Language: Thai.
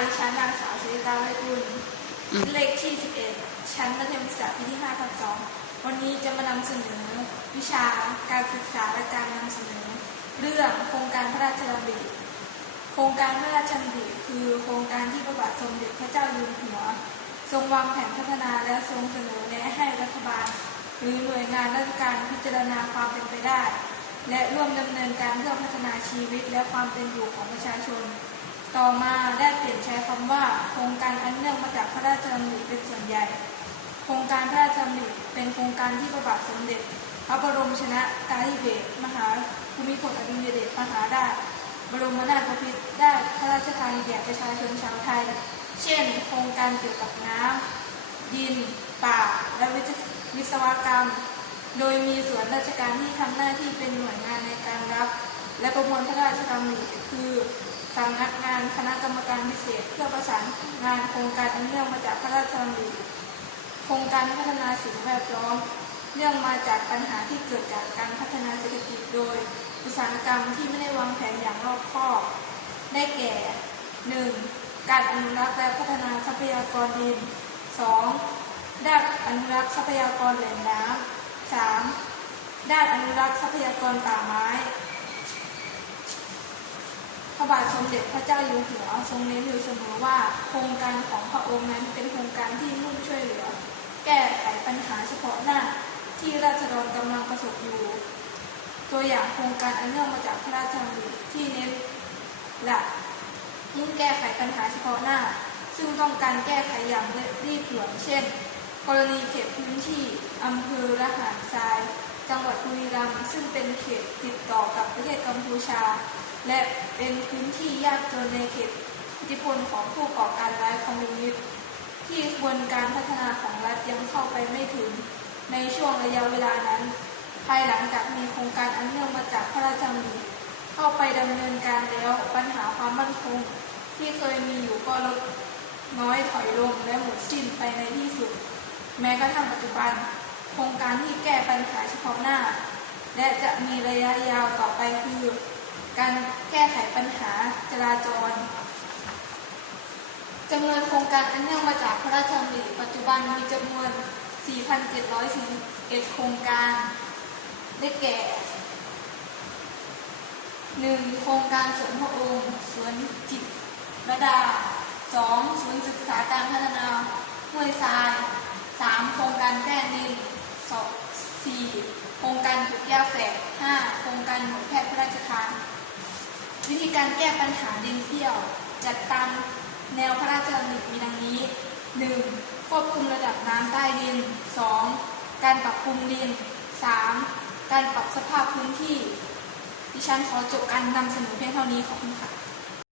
ดิฉันนางสาวสุริตาไวยกุลอืมเลขที่ 11 ชั้นมัธยมศึกษาปีที่5ทับ2วันนี้จะมานำเสนอ วิชาการศึกษาและการนำเสนอ เรื่องโครงการพระราชดำริโครงการพระราชดำริคือโครงการที่พระบาทสมเด็จพระเจ้าอยู่หัว ทรงวางแผนพัฒนาและทรงเสนอแนะให้รัฐบาล หรือหน่วยงานราชการพิจารณาความเป็นไปได้ และร่วมดำเนินการเพื่อพัฒนาชีวิตและความเป็นอยู่ของประชาชน ต่อมาได้เปลี่ยนใช้คำว่า โครงการอันเนื่องมาจากพระราชดำริเป็นส่วนใหญ่ โครงการพระราชดำริเป็นโครงการที่พระบาทสมเด็จ พระบรมชนกาธิเบศรมหาภูมิพลอดุลยเดชมหาราชบรมนาถบพิตรได้พระราชทานแก่ประชาชนชาวไทย เช่น โครงการเกี่ยวกับน้ำดิน ป่า และวิศวิศวกรรม โดยมีส่วนราชการที่ทำหน้าที่เป็นหน่วยงานในการรับ และประมวลพระราชดำริคือ สำนักงานคณะกรรมการพิเศษ เพื่อประสานงานโครงการอันเนื่องมาจากพระราชดำริโครงการพัฒนาสิ่งแวดล้อมเนื่องมาจากปัญหาที่เกิดจากการพัฒนาเศรษฐกิจโดย อุตสาหกรรมที่ไม่ได้วางแผนอย่างรอบคอบ ได้แก่ 1. การอนุรักษ์และพัฒนาทรัพยากรดิน 2. ด้านอนุรักษ์ทรัพยากรแหล่งน้ำ 3. ด้านอนุรักษ์ทรัพยากรป่าไม้ ระบาทสมเด็จพระเจ้าอยู่หัวทรงเน้นอยู่เสมอว่าโครงการของพระองค์นั้นเป็นโครงการที่มุ่งช่วยเหลือ แก้ไขปัญหาเฉพาะหน้าที่ราษฎรกำลังประสบอยู่ ตัวอย่างโครงการอันเนื่องมาจากพระราชดำริที่เน้นหลักมุ่งแก้ไขปัญหาเฉพาะหน้า ซึ่งต้องการแก้ไขอย่างรีบด่วนเช่น กรณีเขตพื้นที่อำเภอระหารทราย จังหวัดบุรีรัมย์ซึ่งเป็นเขตติดต่อกับประเทศกัมพูชา และเป็นพื้นที่ยากจนในเขตอิทธิพลของผู้ก่อการร้ายคอมมิวนิสต์ที่กระบวนการพัฒนาของรัฐยังเข้าไปไม่ถึงในช่วงระยะเวลานั้น ภายหลังจากมีโครงการอันเนื่องมาจากพระราชดำริเข้าไปดำเนินการแล้วปัญหาความมั่นคง ที่เคยมีอยู่ก็ลดน้อยถอยลงและหมดสิ้นไปในที่สุด แม้กระทั่งปัจจุบัน โครงการที่แก้ปัญหาเฉพาะหน้า และจะมีระยะยาวต่อไปคือ การแก้ไขปัญหาจราจรจำนวนโครงการอันเนื่องมาจากพระราชดำริปัจจุบันมีจำนวน 4,741 โครงการ ได้แก่ 1. โครงการสวนพระองค์สวนจิตรดา 2. ศูนย์ศึกษาการพัฒนาห้วยทราย 3. โครงการแก้ดิน 4. โครงการปลูกหญ้าแฝก 5. โครงการหน่วยแพทย์พระราชทาน วิธีการแก้ปัญหาดินเที่ยว จัดตามแนวพระราชดำริมีดังนี้ 1. ควบคุมระดับน้ำใต้ดิน 2. การปรับปรุงดิน 3. การปรับสภาพพื้นที่ ดิฉันขอจบการนำเสนอเพียงเท่านี้ขอบคุณค่ะ